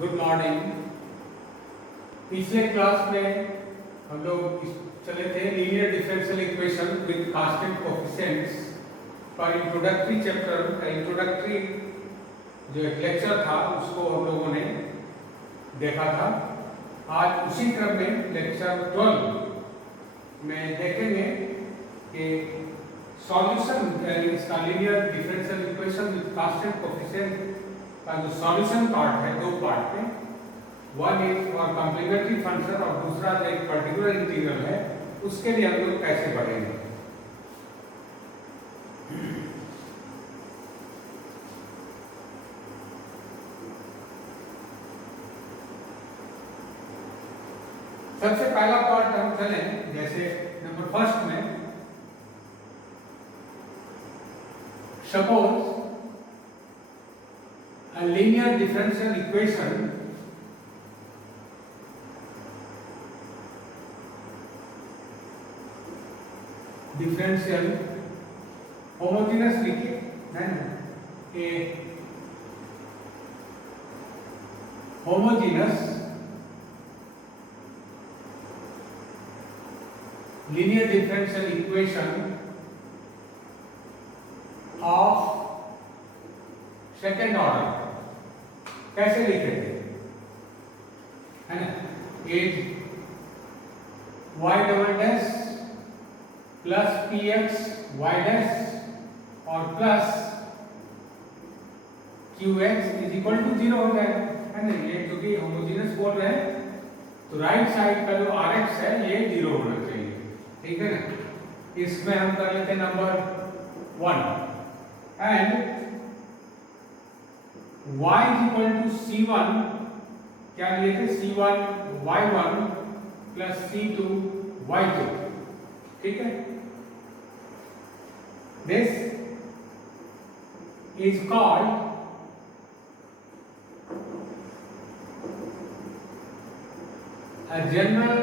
Good morning. पिछले class में हम लोग चले थे linear differential equation with constant coefficients पर इंट्रोडक्टरी चैप्टर का इंट्रोडक्टरी जो एक लेक्चर था उसको हम लोगों ने देखा था। आज उसी क्रम में लेक्चर 12 में देखेंगे कि सॉल्यूशन इसका linear differential equation with constant coefficient का जो सॉल्यूशन पार्ट है, दो पार्ट में, one is for complementary function और दूसरा जो एक पर्टिकुलर इंटीग्रल है उसके लिए हम लोग कैसे बढ़ेंगे। सबसे पहला पार्ट हम चलें, जैसे नंबर फर्स्ट में, suppose a linear differential equation homogeneous लिखिए, है ना, a homogeneous linear differential equation of second order कैसे लिखे थे, है ना, as y double dash plus p x y dash और plus q x is equal to 0 हो जाएगा, है ना। ये क्योंकि होमोजेनियस बोल रहे हैं तो राइट साइड का जो आर एक्स है ये 0 होना चाहिए, ठीक है ना। इसमें हम कर लेते हैं number 1 and y is equal to c1, क्या लिए थे, c1 y1 plus c2 y2, ठीक है। This is called a general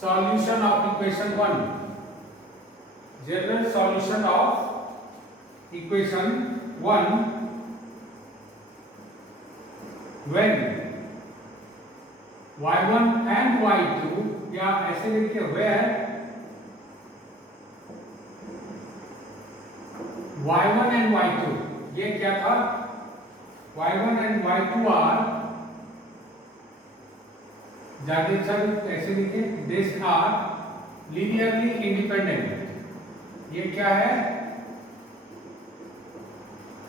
solution of equation 1, general solution of equation 1 when y1 and y2, या ऐसे लिखिए where y1 and y2, ये क्या था, y1 and y2 are, जाके सब ऐसे लिखिए, these are linearly independent। ये क्या है,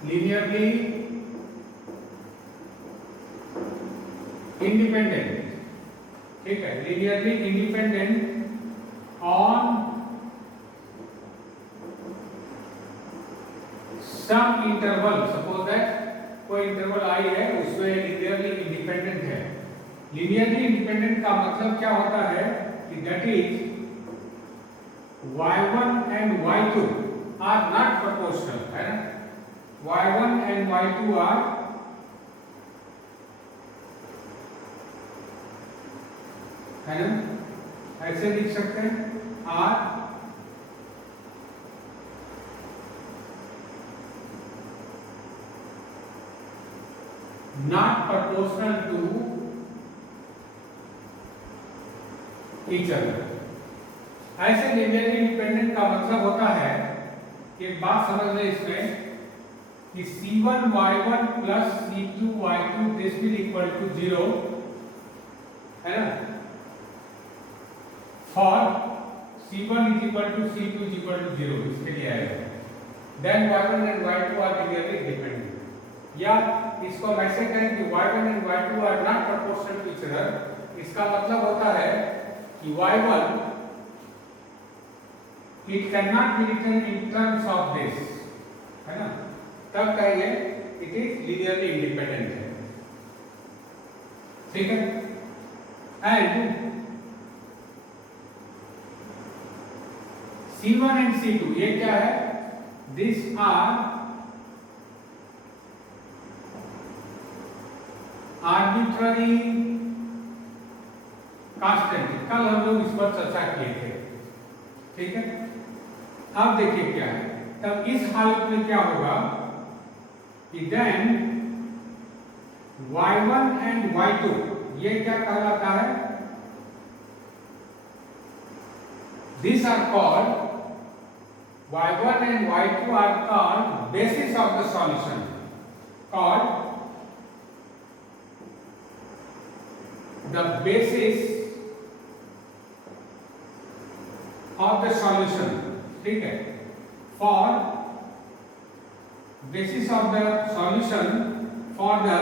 linearly इंडिपेंडेंट, ठीक है, linearly independent on some interval. Suppose that कोई इंटरवल आई है उसमें लीनियरली इंडिपेंडेंट है। लीनियरली इंडिपेंडेंट का मतलब क्या होता है कि that is y1 and y2 are not proportional, है ना। y1 एंड y2 आर है ना, ऐसे लिख सकते हैं, are not proportional to each other. ऐसे लीनियरली इंडिपेंडेंट का मतलब होता है कि एक बात समझ लें इसमें कि c1 y1 plus c2 y2 this will equal to 0, है ना। For c1 is equal to c2 is equal to 0, इसके लिए आएगा। Then y1 and y2 are linearly independent। या इसको ऐसे कहें कि y1 and y2 are not proportional to each other। इसका मतलब होता है कि y1 it cannot be written in terms of this, है ना, तब कहेंगे it is linearly independent है, ठीक है। And C1 and C2 ये क्या है, दिस आर आर्बिट्ररी कांस्टेंट। कल हम लोग इस पर चर्चा किए थे, ठीक है। अब देखिए क्या है, तब इस हालत में क्या होगा कि देन y1 एंड y2 ये क्या कहलाता है? These are called y1 and y2 are called basis of the solution, called the basis of the solution. ठीक है, for basis of the solution for the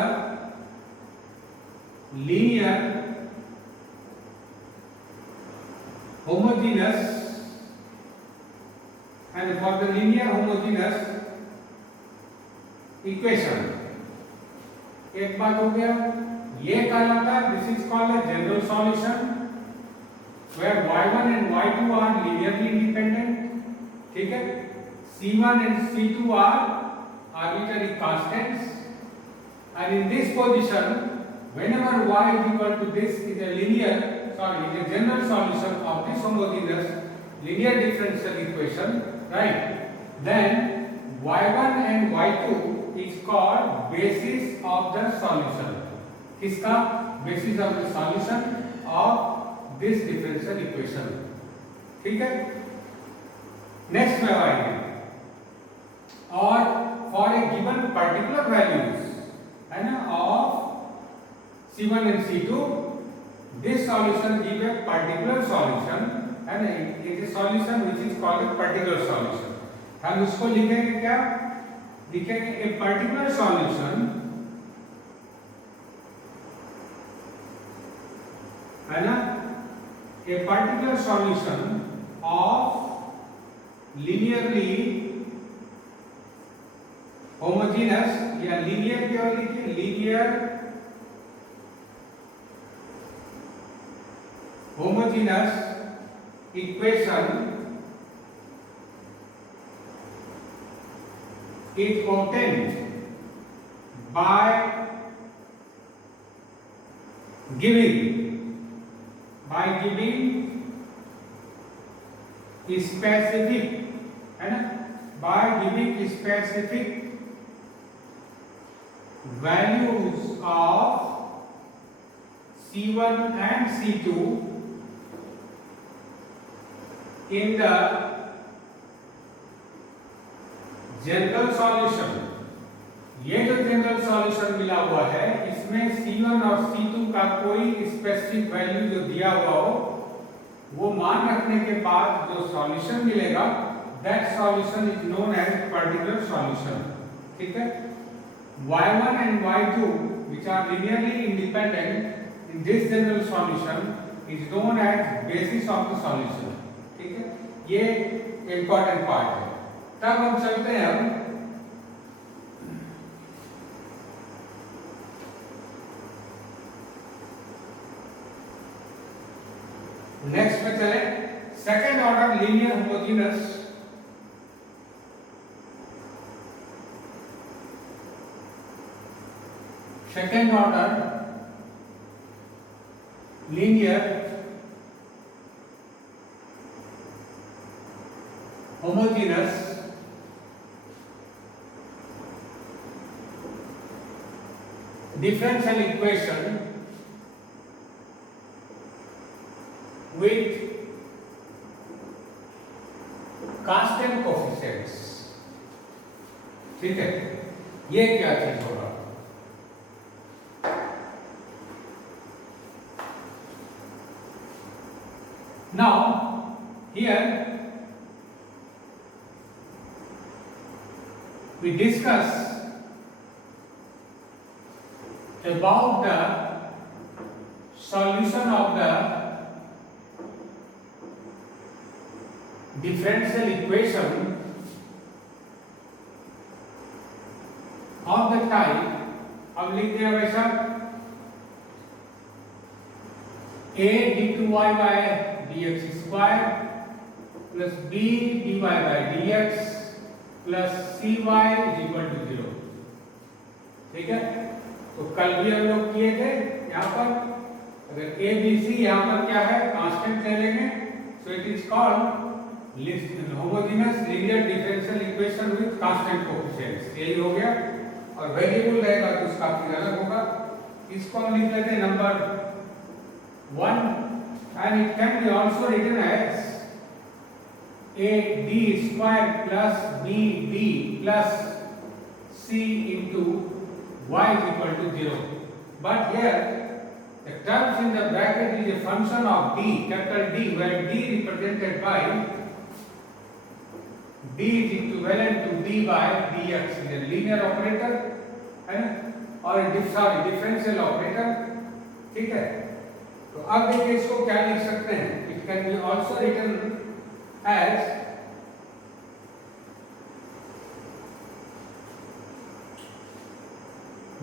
linear homogeneous and for the linear homogeneous equation. एक बात हो गया, ये कहलाता है this is called a general solution where y1 and y2 are linearly independent. ठीक है, c1 and c2 are arbitrary constants, and in this position whenever y is equal to this is a general solution of this homogeneous linear differential equation, right? Then y1 and y2 is called basis of the solution. किसका? basis of the solution of this differential equation. ठीक है, next में आएंगे, और for a given particular values है ना of c1 and c2, this solution give a particular solution and it is a solution which is called a particular solution. हम उसको लिखेंगे क्या? लिखेंगे a particular solution है ना, a particular solution of linearly homogeneous या linear क्या लिखिए, linear homogeneous equation is obtained by giving specific है ना, by giving specific values of c1 and c2 in the general solution. ये जो जनरल सॉल्यूशन मिला हुआ है इसमें c1 और c2 का कोई स्पेसिफिक वैल्यू जो दिया हुआ हो वो मान रखने के बाद जो सॉल्यूशन मिलेगा that solution is known as particular solution. ठीक है, y1 and y2 which are linearly independent in this general solution is known as basis of the solution. ठीक है, ये इंपॉर्टेंट पार्ट है. तब हम चलते हैं नेक्स्ट में चले, second order linear homogeneous. Second order linear homogeneous differential equation with constant coefficients. ठीक है, ये क्या चीज होगा? Now here we discuss about the solution of the differential equation of the type, अब लिखते हैं वैसा a d2y by dx square plus b dy by dx plus cy is equal to 0. ठीक है, तो कल भी हम लोग किए थे. यहाँ पर अगर a b c यहाँ पर क्या है, कांस्टेंट ले लेंगे, so it is called homogeneous linear differential equation with constant coefficients. यही हो गया, और वेरिएबल रहेगा तो उसका फिर अलग होगा. इसको हम लिख लेते हैं number 1 and it can be also written as AD square plus BD plus C into y is equal to 0. But here the terms in the bracket is a function of D, capital D, where D represented by D is equivalent to D by dx, is a linear operator है ना, और differential operator, ठीक है। तो अब देखिए इसको क्या लिख सकते हैं, it can be also written as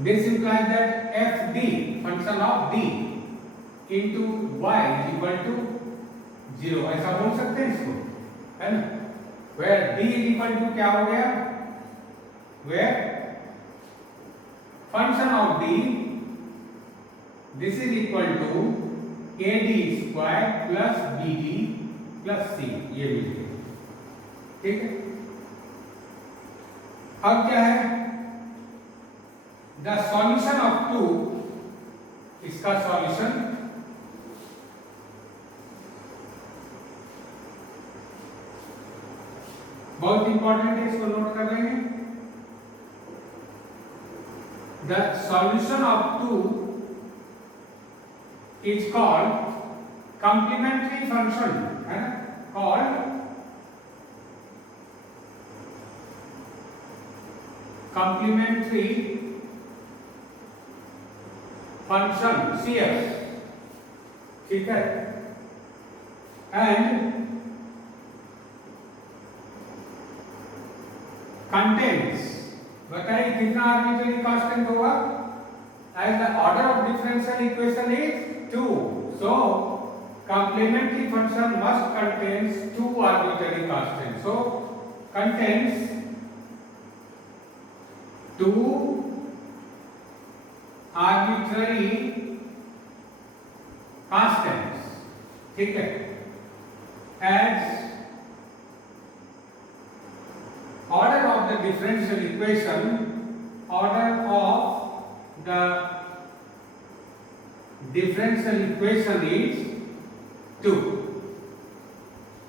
this implies that fd function of d into y is equal to 0, ऐसा बोल सकते हैं इसको, है ना, where d is equal to क्या हो गया, where function of d this is equal to ad square plus bd plus c, ये मिल गया, ठीक है। अब क्या है, the solution of 2, इसका सॉल्यूशन बहुत इंपॉर्टेंट है, इसको नोट कर लेंगे। The solution of 2 is called complementary function, है ना, called complementary function CS, ठीक है, and contains, बताइए कितना आर्बिट्ररी कांस्टेंट होगा, as the order of differential equation is 2, so complementary function must contains 2 arbitrary constants, so contains 2 arbitrary constants, ठीक है, as order of the differential equation, order of the differential equation is 2,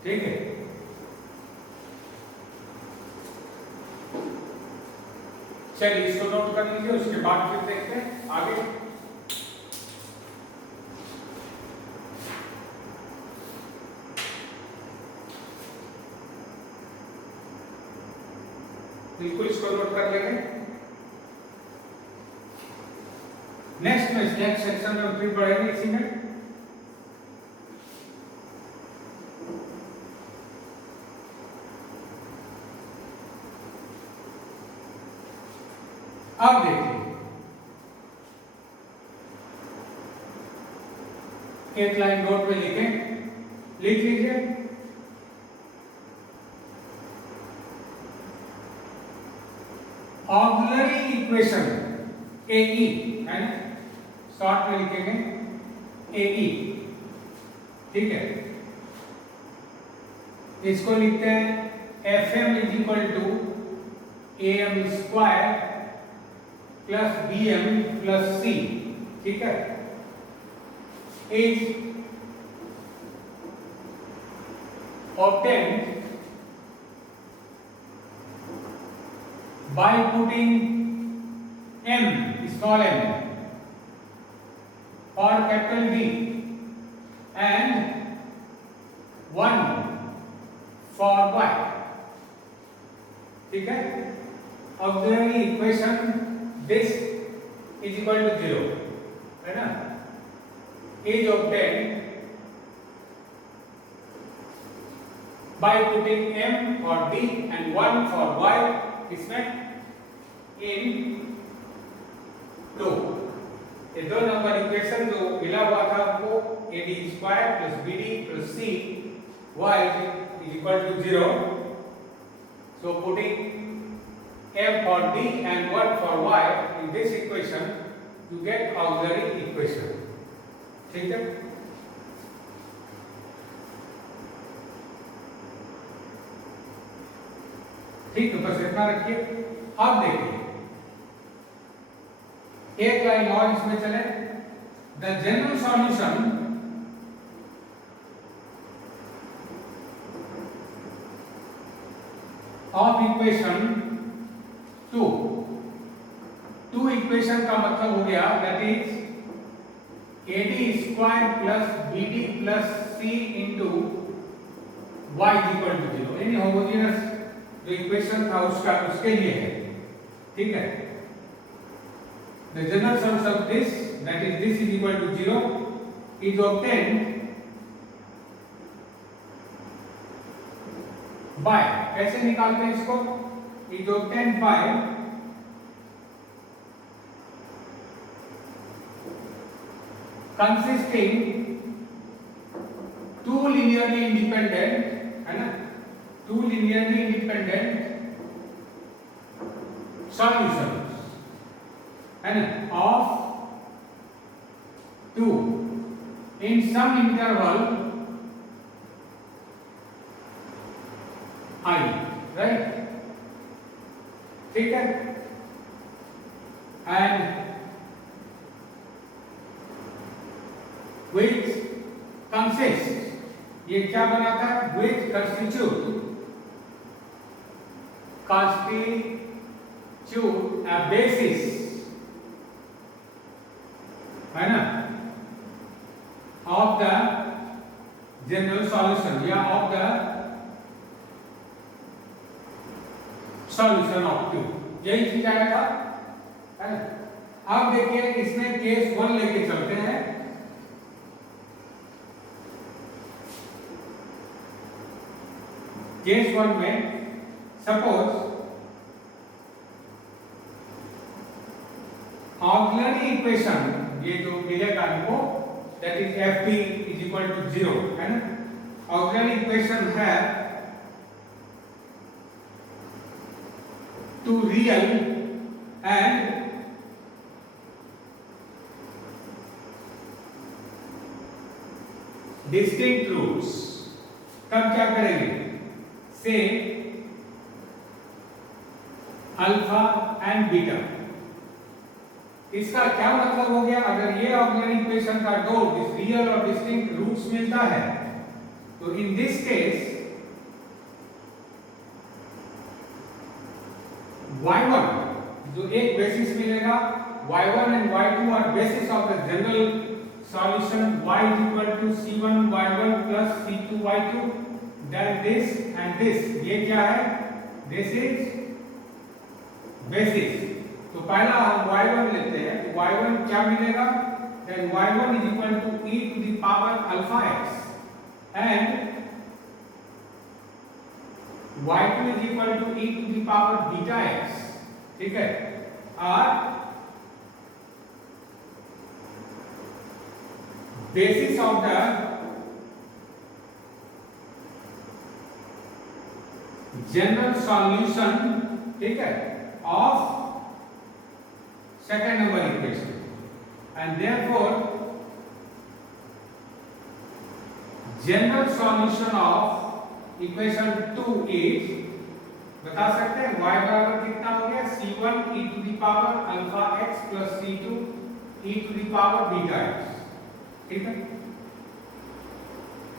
ठीक है। चलिए इसको note कर लीजिए, उसके बाद फिर देखते हैं आगे। बिल्कुल इसको नोट कर लेंगे। नेक्स्ट सेक्शन में फिर पढ़ेंगे इसी में। अब देखिए एक लाइन नोट में लिख लीजिए, ऑक्सिलरी इक्वेशन AE, है ना, शॉर्ट में लिखेंगे AE, ठीक है। इसको लिखते हैं FM is equal to AM square plus BM plus C, ठीक है, is obtained by putting m, small m, for capital D and 1 for y, ठीक है। Auxiliary equation this is equal to 0, है ना, is obtained by putting m for D and 1 for y, इसमें in 2, ये दो number equation जो मिला हुआ था आपको AD square plus BD plus C y is equal to 0, so putting m for D and 1 for y in this equation you get auxiliary equation, ठीक है। ठीक है, बस इतना रखिए। अब देखिए एक लाइन और इसमें चले, the general solution of equation two equation का मतलब हो गया that is AD square plus BD plus C into y equal to 0, यानी होमोजेनस जो इक्वेशन था उसका उसके लिए है, ठीक है। The general solution of this, that is this is equal to 0, is obtained by, कैसे निकालते हैं इसको, is obtained by consisting two linearly independent, है ना, two linearly independent solutions, है ना, of two in some interval I, right, ठीक है, and which consists, ये क्या बनाता है, which constitute a basis, है ना, of the general solution या of the solution of two, यही चीज आया था, है ना। अब देखिए इसमें केस 1 लेके चलते हैं। केस 1 में सपोज ऑक्सिलरी इक्वेशन, ये जो मिलेगा इनको, that is FT is equal to 0, है ना। ऑक्सिलरी इक्वेशन है two real and distinct roots. तब क्या करेंगे, से अल्फा एंड बीटा। इसका क्या मतलब हो गया, अगर ये ऑक्सिलरी इक्वेशन का दो रियल और डिस्टिंक्ट रूट्स मिलता है तो इन दिस केस y1 जो एक बेसिस मिलेगा, y1 and y2 are basis of the general solution y is equal to c1 y1 plus c2 y2, then this and this, ये क्या है, this is basis। तो पहला हम y1 लेते हैं, तो y1 क्या मिलेगा, then y1 is equal to e to the power alpha x and y2 is equal to e to the power beta x, ठीक है। और basis of the general solution, ठीक है, of second number equation, and therefore general solution of equation 2 is, बता सकते हैं y बराबर कितना हो गया, c1 e to the power alpha x plus c2 e to the power beta x, ठीक है,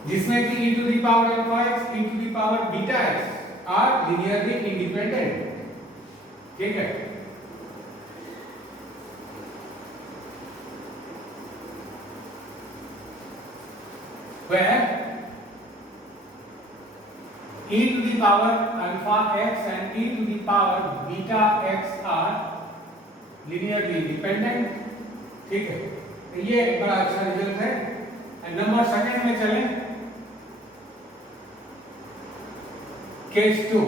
जिसमें कि e to the power alpha x e to the power beta x are linearly independent, ठीक है। where e to the power alpha x and e to the power beta x are linearly independent, ठीक है। तो ये बड़ा अच्छा result है। Number second में चलें, Case 2.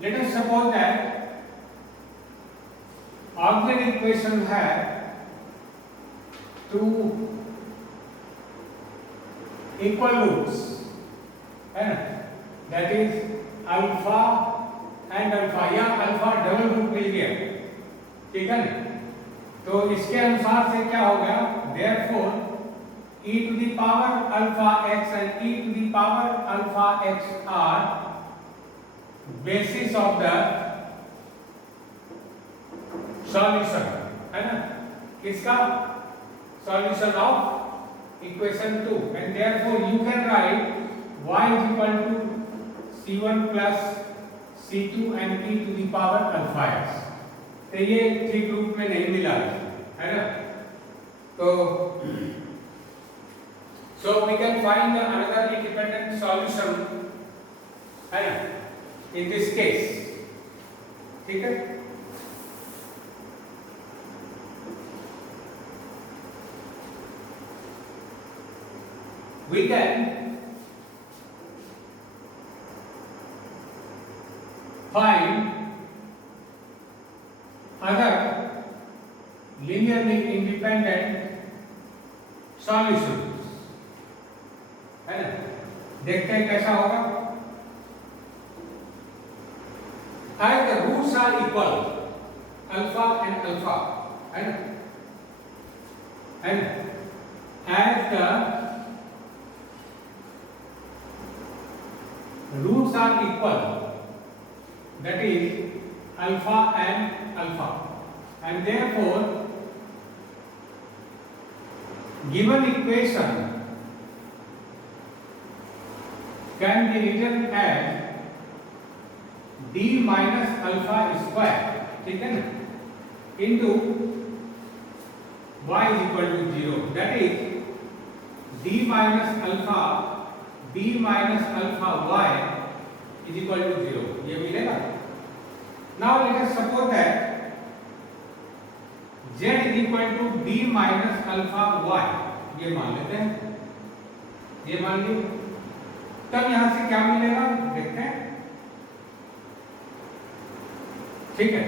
Let us suppose that auxiliary equation have two equal roots, and that is alpha and alpha, या alpha डबल रूट मिल गया, ठीक है ना। तो इसके अनुसार से क्या हो गया, therefore e to the power alpha x and e to the power alpha x are basis of the solution, है ना, किसका, solution of equation 2, and therefore you can write y is equal to c1 plus c2 and e to the power alpha x। तो ये ठीक रूप में नहीं मिला है ना, तो so we can find another independent solution है ना in this case, ठीक है। We can find other linearly independent solutions, है ना, देखते हैं कैसा होगा। As the roots are equal, alpha and alpha, है ना, and as the roots are equal, that is alpha and alpha, and therefore given equation can be written as d minus alpha square, ठीक है ना, into y is equal to 0, that is d minus alpha y is equal to 0, ये मिलेगा। Now let us suppose that z is equal to d minus alpha y, ये मान लेते हैं, ये मान ली, तब यहां से क्या मिलेगा देखते हैं, ठीक है।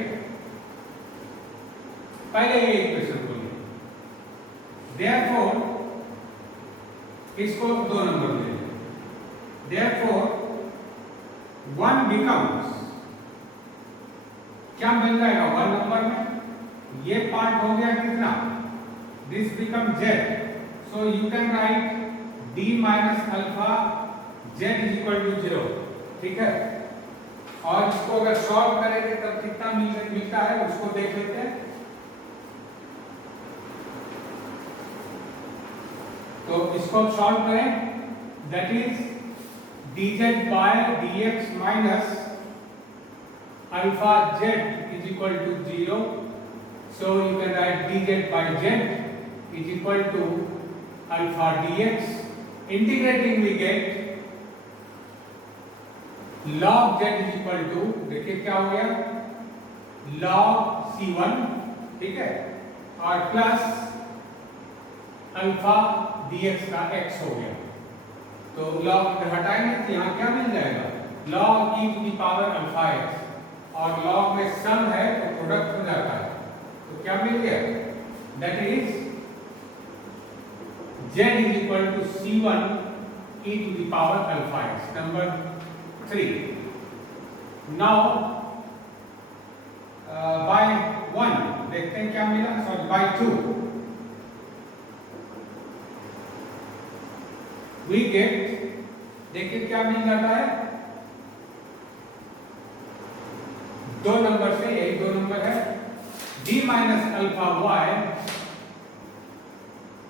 पहले ये इक्वेशन बोलिए, therefore इसको 2 नंबर ले लें, therefore 1 becomes, क्या बन जाएगा 1 नंबर में, ये पार्ट हो गया कितना, this becomes z, so you can write d minus alpha z is equal to 0, ठीक है। और इसको अगर सॉल्व करेंगे तब कितना मिलता है उसको देख लेते हैं। तो इसको सॉल्व करें, that is dz by dx minus alpha z is equal to 0, so you can write dz by z is equal to alpha dx, integrating we get log z is equal to, देखिए क्या हो गया, log c1, ठीक है, और plus alpha dx का x हो गया, तो log हटाएंगे तो यहाँ क्या मिल जाएगा, log e to the power alpha x, और log में सम है तो प्रोडक्ट हो जाता है, तो क्या मिल गया, that is z is equal to c1 e to the power alpha x, number 3। Now by 1 देखते हैं क्या मिला, सॉरी by 2 we get, देखिए क्या मिल जाता है, 2 नंबर से, यही 2 नंबर है, d minus alpha y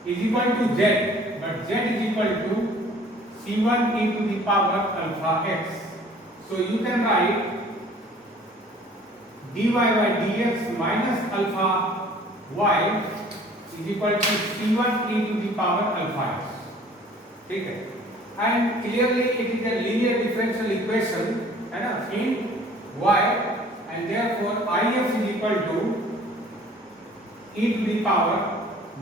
is equal to z, but z is equal to c1 e to the power alpha x, so you can write dy by dx minus alpha y is equal to c1 e to the power alpha x, ठीक है। and clearly it is a linear differential equation, है ना, in y, and therefore if is equal to e to the power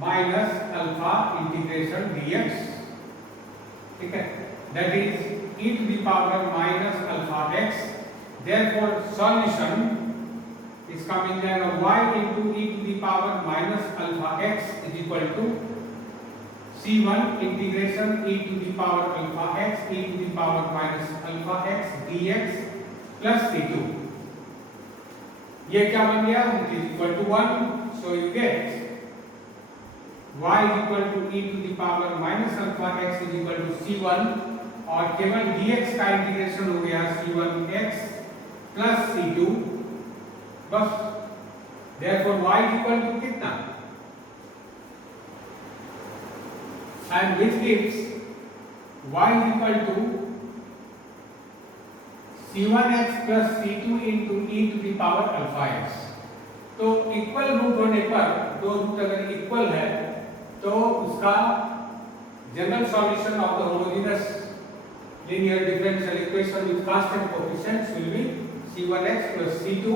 minus alpha integration dx, ठीक है, that is e to the power minus alpha x, therefore solution is coming there y into e to the power minus alpha x is equal to c1 integration e to the power alpha x e to the power minus alpha x dx plus c2, ये क्या बन गया, it is equal to 1, so you get y is equal to e to the power minus alpha x is equal to c1, और केवल dx का integration हो गया c1x plus c2, बस, therefore y is equal to कितना, and which gives y is equal to c1x plus c2 into e to the power alpha x। तो equal root होने पर दो रूट अगर इक्वल है तो उसका general solution of the homogeneous linear differential equation with constant coefficients will be c1x plus c2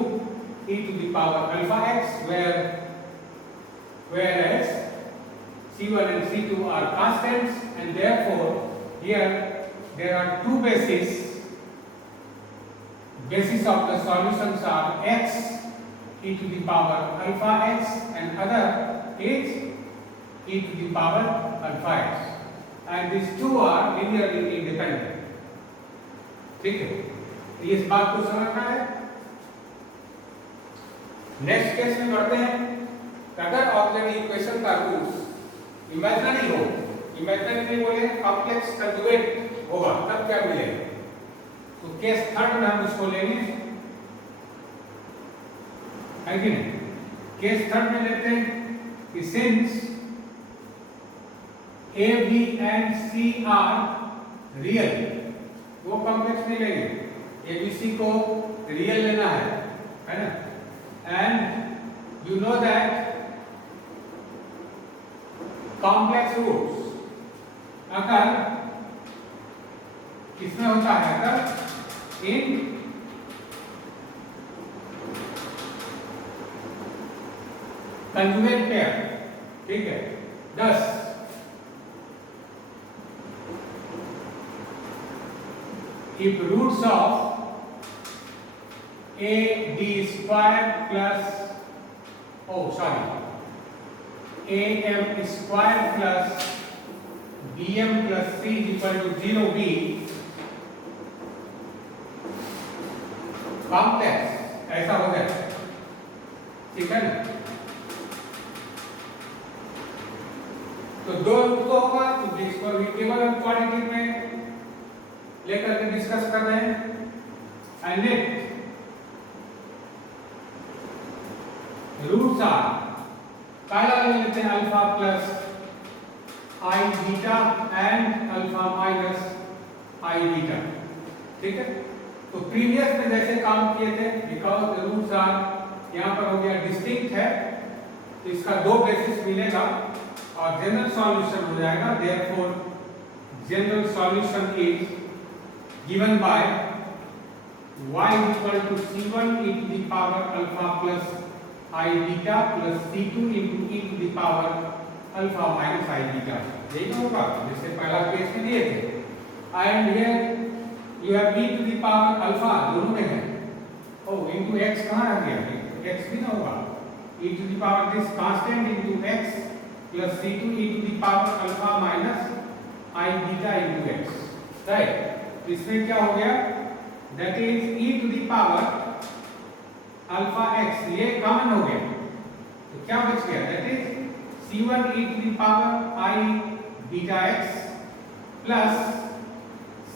e to the power alpha x, whereas c1 and c2 are constants, and therefore here there are two bases of the solutions are x e to the power alpha x and other is e to the power alpha x, and these two are linearly independent। ठीक है, इस बात को समझना है। Next case में बढ़ते हैं। अगर ऑक्सिलरी इक्वेशन का रूट इमेजिनरी हो, इमेजिनरी में बोले कॉम्प्लेक्स कंजुगेट होगा, तब क्या मिलेगा? तो केस थर्ड में हम इसको लेंगे, है कि नहीं? केस थर्ड में लेते हैं कि since A B and C are real, वो कॉम्प्लेक्स नहीं लेंगे, एबीसी को रियल लेना है ना? And you know that complex roots अगर किसमें होता है, अगर इन कंजुगेट पेयर, ठीक है, 10 if roots of a b square plus am square plus bm plus c is equal to 0b complex, ऐसा हो गया, ठीक है ना? तो दो रूट तो होगा, तो जिसको भी टेबल ऑफ क्वांटिटी में लेकर के डिस्कस कर रहे हैं। एंड लेट रूट्स आर, पहला ले लेते हैं alpha plus I beta and alpha minus I beta, ठीक है? तो प्रीवियस में जैसे काम किए थे, बिकॉज द रूट्स आर यहाँ पर हो गया डिस्टिंक्ट है, तो इसका दो बेसिस मिलेगा और जनरल सॉल्यूशन हो जाएगा। Therefore general solution is given by y equal to c1 e to the power alpha plus I beta plus c2 into e to the power alpha minus I beta, यही तो होगा जैसे पहला case में दिए थे। And here you have e to the power alpha, दोनों में है, ओ into x कहाँ आ गया, x भी ना होगा, e to the power this constant into x plus c2 e to the power alpha minus I beta into x, राइट? इसमें क्या हो गया, that is e to the power alpha x, ये कॉमन हो गया, तो क्या बच गया, that is c1 e to the power I beta x plus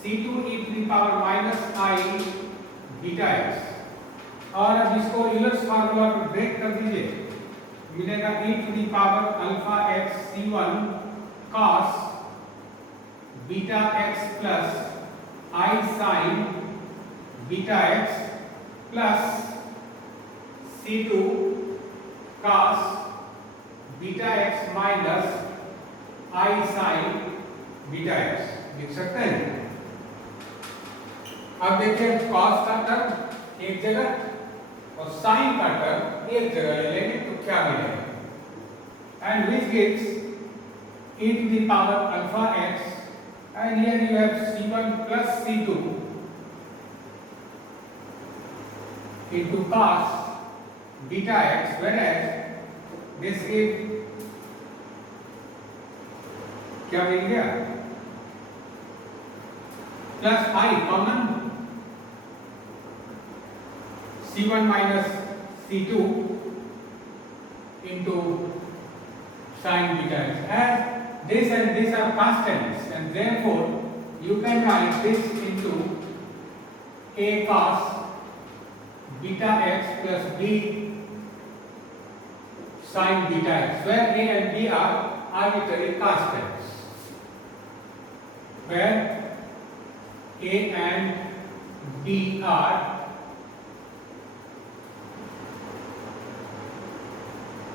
c2 e to the power minus I beta x। और अब इसको यूलर्स फार्मूला पर ब्रेक कर दीजिए, मिलेगा e to the power alpha x c1 cos beta x plus I sin beta x plus c2 cos beta x minus I sin beta x, लिख सकते हैं। अब देखिए cos का टर्म एक जगह और sin का टर्म एक जगह ले लेंगे तो क्या मिलेगा, and which gives e to the power alpha x, and here you have c1 plus c2 into cos beta x, whereas this gives क्या मिल गया, plus I common, c1 minus c2 into sin beta x, as this and this are constants, and therefore you can write this into a cos beta x plus b sin beta x, where a and b are arbitrary constants, where A and B are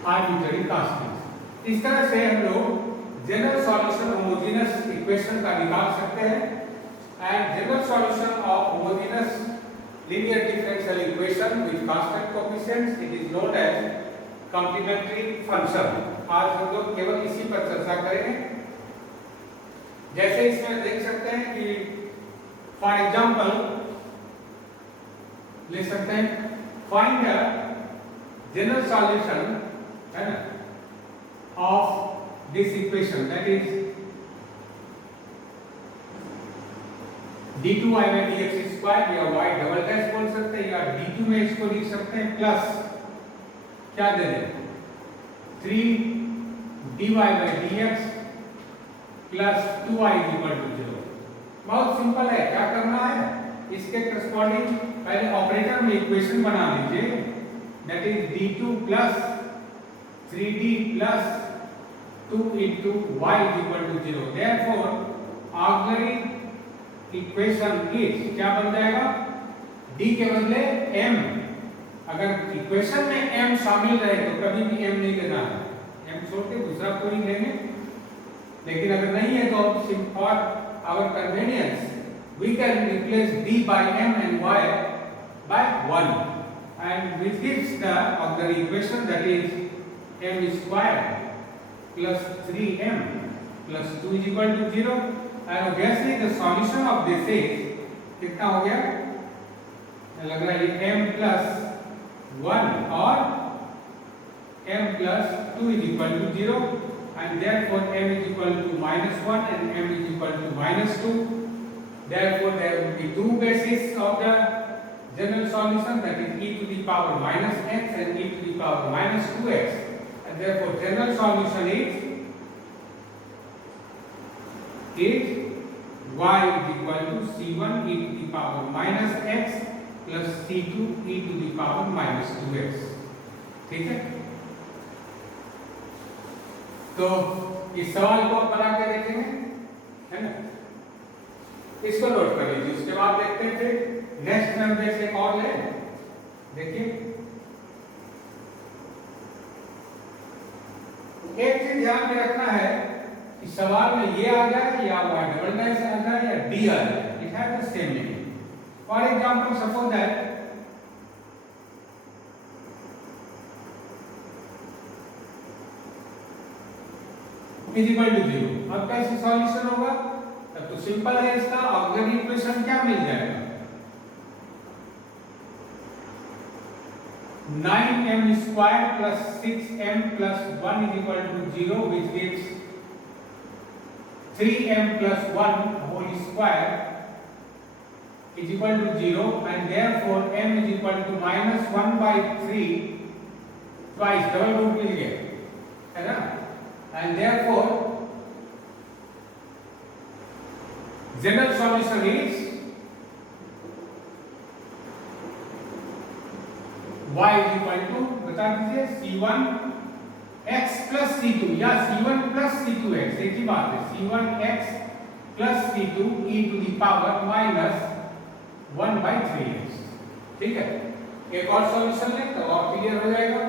arbitrary constants. इस तरह से हम लोग general solution homogeneous equation का निकाल सकते हैं। And general solution of homogeneous linear differential equation with constant coefficients it is known as complementary function. आज हम लोग केवल इसी पर चर्चा करेंगे। जैसे इसमें देख सकते हैं कि फॉर एग्जांपल ले सकते हैं फाइंड द जनरल सॉल्यूशन है ना of this equation that is d2y/dx² या y डबल डैश बोल सकते हैं या d2 में इसको लिख सकते हैं प्लस क्या दे दें 3dy/dx प्लस 2y = 0। बहुत सिंपल है। क्या करना है, इसके करस्पॉन्डिंग पहले ऑपरेटर में इक्वेशन बना लीजिए that is d2 plus 3d plus 2 into y = 0। therefore auxiliary equation is क्या बन जाएगा, d के बदले m। अगर इक्वेशन में m शामिल रहे तो कभी भी m नहीं लेना है, m छोड़ के दूसरा कोई लेंगे। लेकिन अगर नहीं है तो for our convenience we can replace d by m and y by 1 and which gives the auxiliary equation that is m squared plus 3m plus 2 is equal to 0 and obviously the solution of this is कितना हो गया, लग रहा है ये m plus 1 और m plus 2 is equal to 0 and therefore m is equal to -1 and m is equal to -2। therefore there will be two bases of the general solution that is e to the power -x and e to the power -2x and therefore general solution is y is equal to c1 e to the power -x plus c2 e to the power -2x। ठीक है, तो इस सवाल को बना के देखेंगे है ना, इसको नोट कर लीजिए। उसके बाद देखते हैं फिर नेक्स्ट नंबर से और ले। देखिए एक चीज ध्यान में रखना है कि सवाल में ये आ जाए या y डबल डैश आ जाए या d आ जाए, it have the same meaning. For example suppose that is equal to 0। अब कैसे सॉल्यूशन होगा, तब तो सिंपल है, इसका ऑक्सिलरी इक्वेशन क्या मिल जाएगा 9m squared plus 6m plus 1 is equal to 0 which gives 3m plus 1 whole square is equal to 0 and therefore m is equal to -1/3 twice double root मिल गया है ना and therefore general solution is y is equal to बता दीजिए c1 x plus c2 या c1 plus c2x, एक ही बात है, c1 x plus c2 e to the power -1/3x। ठीक है, एक और सॉल्यूशन लें तो और क्लियर हो जाएगा।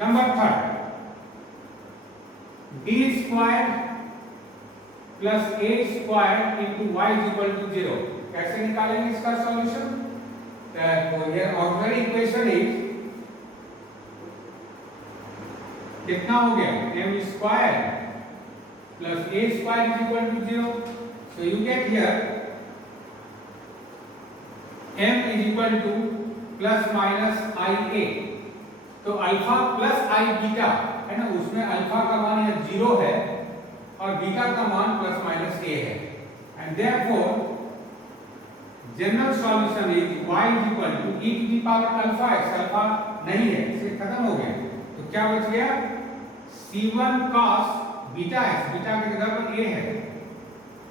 Number 3 d squared plus a squared into y is equal to 0। कैसे निकालेंगे इसका सॉल्यूशन, तो ये ऑक्सिलरी इक्वेशन इज कितना हो गया m squared plus a squared is equal to 0। so you get here m is equal to plus minus ia। तो alpha plus आई beta है ना, उसमें अल्फा का मान यहाँ 0 है और बीटा का मान प्लस माइनस a है and therefore general solution is y is equal to e to the power alpha x। Alpha नहीं है, इसे खत्म हो गया, तो क्या बच गया c1 cos beta x, beta की जगह पर a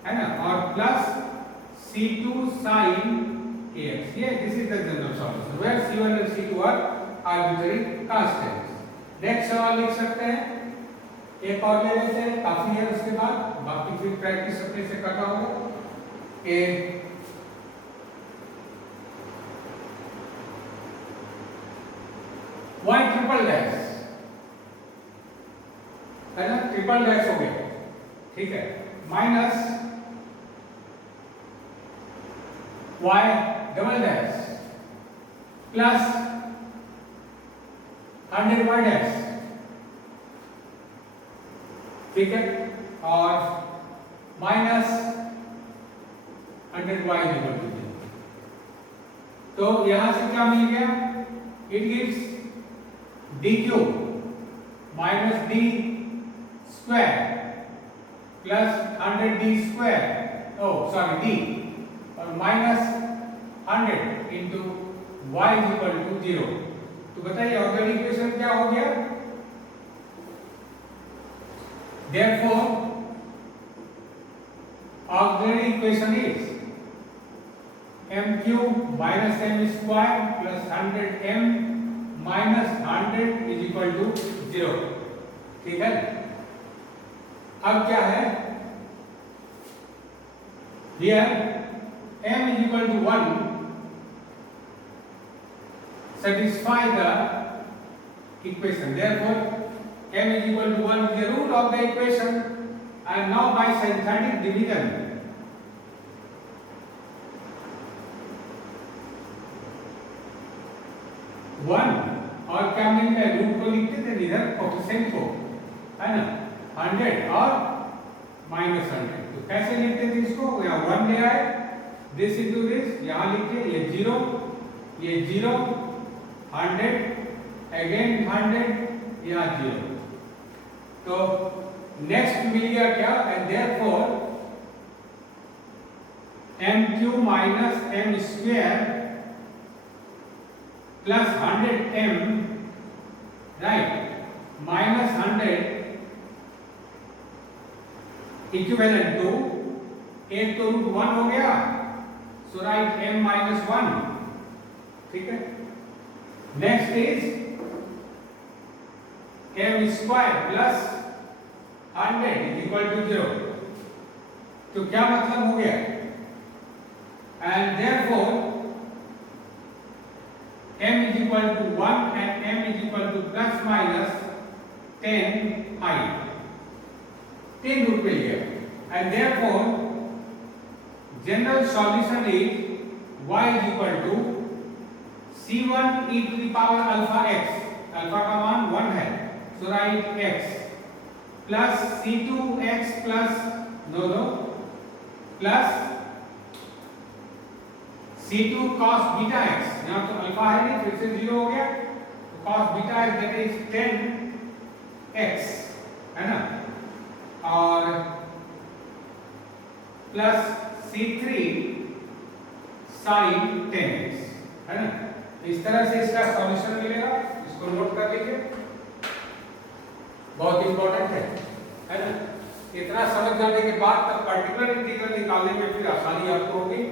है ना, और प्लस c2 sin ax। ये this is the general solution where c1 and c2 are arbitrary constants. Next सवाल लिख सकते हैं एक और ले लेते हैं, काफी है उसके बाद, बाकी फिर प्रैक्टिस अपने से करना होगा। कि y ट्रिपल डैश है ना, ट्रिपल डैश हो गया, ठीक है, minus y double dash plus 100y dash, ठीक है, और माइनस 100y इक्वल टू 0। तो यहां से क्या मिल गया, it gives D cube minus D square plus 100d square, oh sorry D, और minus 100 into y equal to 0। तो बताइए ऑर्डिनरी इक्वेशन क्या हो गया, therefore auxiliary equation is m cube minus m square plus 100m minus 100 is equal to 0, ठीक है। अब क्या है, here m is equal to 1 satisfy the equation, therefore m is equal to 1 is the root of the equation, and now by synthetic division one और क्या मिल गया, root को लिखते थे इधर कोफिशिएंट को, है ना, 100 और माइनस 100, तो कैसे लिखते थे इसको, यहाँ 1 ले आए, दिस इनटू दिस, यहाँ लिखे ये 0, ये 0, 100 अगेन 100, यहाँ 0। तो नेक्स्ट मिल गया क्या, and therefore m cube minus m square plus 100m right minus 100 equivalent to, एक तो रूट 1 हो गया, सो राइट m माइनस 1, ठीक है। Next is m square plus 100 is equal to 0। तो क्या मतलब हो गया, and therefore m is equal to 1 and m is equal to plus minus 10i, 10 root मिल गया, and therefore general solution is y is equal to c1 e to the power alpha x, alpha का मान 1 है, so write x plus c2 x plus no plus c2 cos beta x, यहाँ तो alpha है नहीं, फिर से 0 हो गया, तो cos beta x that is 10x, है ना, और प्लस c3 sin 10x, है ना। इस तरह से इसका सॉल्यूशन मिलेगा, इसको नोट कर लीजिए, बहुत इंपॉर्टेंट है ना। इतना समझ जाने के बाद तब पर्टिकुलर इंटीग्रल निकालने में फिर आसानी आपको होगी।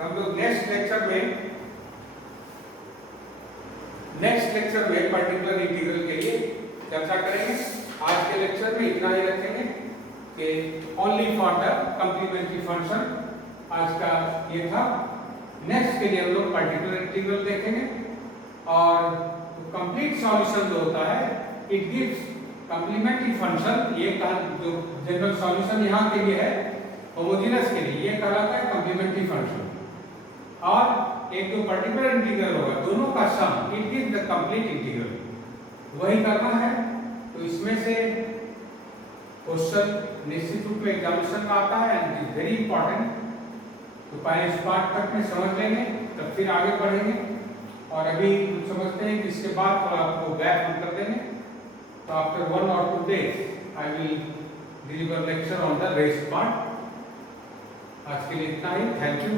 हम लोग नेक्स्ट लेक्चर में पर्टिकुलर इंटीग्रल के लिए चर्चा करेंगे। आज के लेक्चर में इतना ही रखेंगे कि only for the complementary function आज का ये था। नेक्स्ट के लिए हम लोग पर्टिकुलर इंटीग्रल देखेंगे और कंप्लीट सॉल्यूशन जो होता है इट गिव्स कम्प्लीमेंट्री फंक्शन, ये जो जनरल सॉल्यूशन यहाँ के लिए है होमोजेनस के लिए, ये कहलाता है कम्प्लीमेंट्री फंक्शन। और एक जो पर्टिकुलर इंटीग्रल होगा दोनों का sum it gives the complete integral, वही करना है। तो इसमें से क्वेश्चन निश्चित रूप में एग्जामिनेशन में आता है and it is very important. तो पहले इस पार्ट तक में समझ लेंगे तब फिर आगे बढ़ेंगे। और अभी हम समझते हैं कि इसके बाद थोड़ा आपको गैप हम कर देंगे। तो after 1 or 2 days I will deliver lecture on the rest part. आज के लिए इतना ही, थैंक यू।